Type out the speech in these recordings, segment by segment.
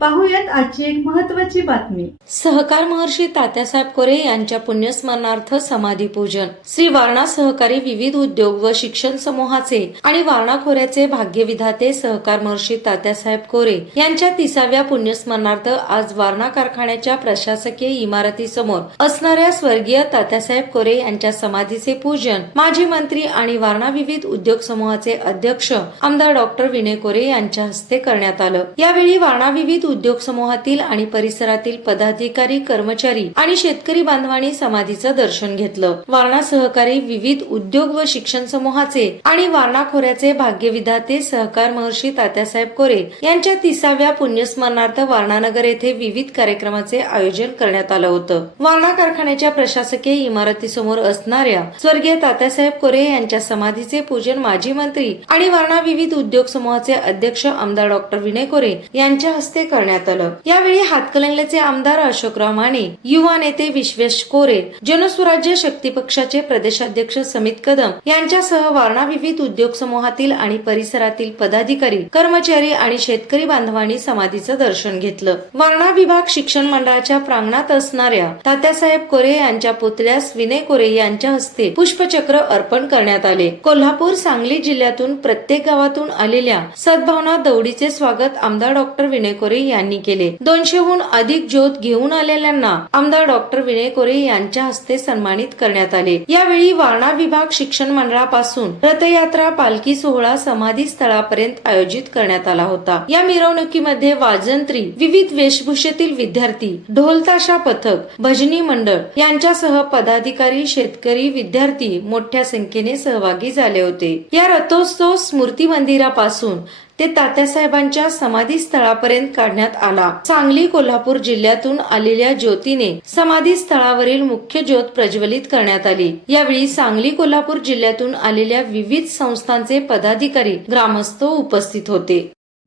पाहूयात आजची एक महत्वाची बातमी. सहकार महर्षी तात्यासाहेब कोरे यांच्या पुण्यस्मरणार्थ समाधी पूजन. श्री वारणा सहकारी विविध उद्योग व शिक्षण समूहाचे आणि वारणा खोऱ्याचे भाग्यविधाते सहकार महर्षी तात्यासाहेब कोरे यांच्या तिसाव्या पुण्यस्मरणार्थ आज वारणा कारखान्याच्या प्रशासकीय इमारतीसमोर असणाऱ्या स्वर्गीय तात्यासाहेब कोरे यांच्या समाधीचे पूजन माजी मंत्री आणि वारणा विविध उद्योग समूहाचे अध्यक्ष आमदार डॉक्टर विनय कोरे यांच्या हस्ते करण्यात आलं. यावेळी वारणा विविध उद्योग समूहातील आणि परिसरातील पदाधिकारी कर्मचारी आणि शेतकरी बांधवांनी समाधीचं दर्शन घेतलं. वारणा सहकारी विविध उद्योग व शिक्षण समूहाचे आणि वारणा खोऱ्याचे भाग्यविधाते सहकार महर्षी तात्यासाहेब कोरे यांच्या तिसाव्या पुण्यस्मरणार्थ वारणानगर येथे विविध कार्यक्रमाचे आयोजन करण्यात आलं होतं. वारणा कारखान्याच्या प्रशासकीय इमारतीसमोर असणाऱ्या स्वर्गीय तात्यासाहेब कोरे यांच्या समाधीचे पूजन माजी मंत्री आणि वारणा विविध उद्योग समूहाचे अध्यक्ष आमदार डॉक्टर विनय कोरे यांच्या हस्ते करण्यात आलं. यावेळी हातकलंगल्याचे आमदार अशोकराव माने युवा नेते विश्वेश कोरे जनस्वराज्य शक्ती पक्षाचे प्रदेशाध्यक्ष समित कदम यांच्यासह वारणा विविध उद्योग समूहातील आणि परिसरातील पदाधिकारी कर्मचारी आणि शेतकरी बांधवांनी समाधीचं दर्शन घेतलं. वारणा विभाग शिक्षण मंडळाच्या प्रांगणात असणाऱ्या तात्यासाहेब कोरे यांच्या पुतळ्यास विनय कोरे यांच्या हस्ते पुष्पचक्र अर्पण करण्यात आले. कोल्हापूर सांगली जिल्ह्यातून प्रत्येक गावातून आलेल्या सद्भावना दौडीचे स्वागत आमदार डॉक्टर विनय कोरे यांनी केले. दोनशेहून अधिक ज्योत घेऊन आलेल्यांना आमदार डॉक्टर विनय कोरे यांच्या हस्ते सन्मानित करण्यात आले. यावेळी वारणा विभाग शिक्षण मंडळापासून रथयात्रा पालखी सोहळा समाधी स्थळापर्यंत आयोजित करण्यात आला होता. या मिरवणुकीमध्ये वाजंत्री विविध वेशभूषेतील विद्यार्थी ढोलताशा पथक भजनी मंडळ यांच्यासह पदाधिकारी शेतकरी विद्यार्थी मोठ्या संख्येने सहभागी झाले होते. या रथोत्सव स्मृती मंदिरापासून ते तात्यासाहेबांच्या समाधी स्थळापर्यंत काढण्यात आला. सांगली कोल्हापूर जिल्ह्यातून आलेल्या ज्योतीने समाधी स्थळावरील मुख्य ज्योत प्रज्वलित करण्यात आली. यावेळी सांगली कोल्हापूर जिल्ह्यातून आलेल्या विविध संस्थांचे पदाधिकारी ग्रामस्थ उपस्थित होते.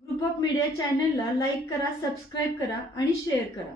ग्रुप ऑफ मीडिया चॅनलला लाईक करा सबस्क्राईब करा आणि शेअर करा.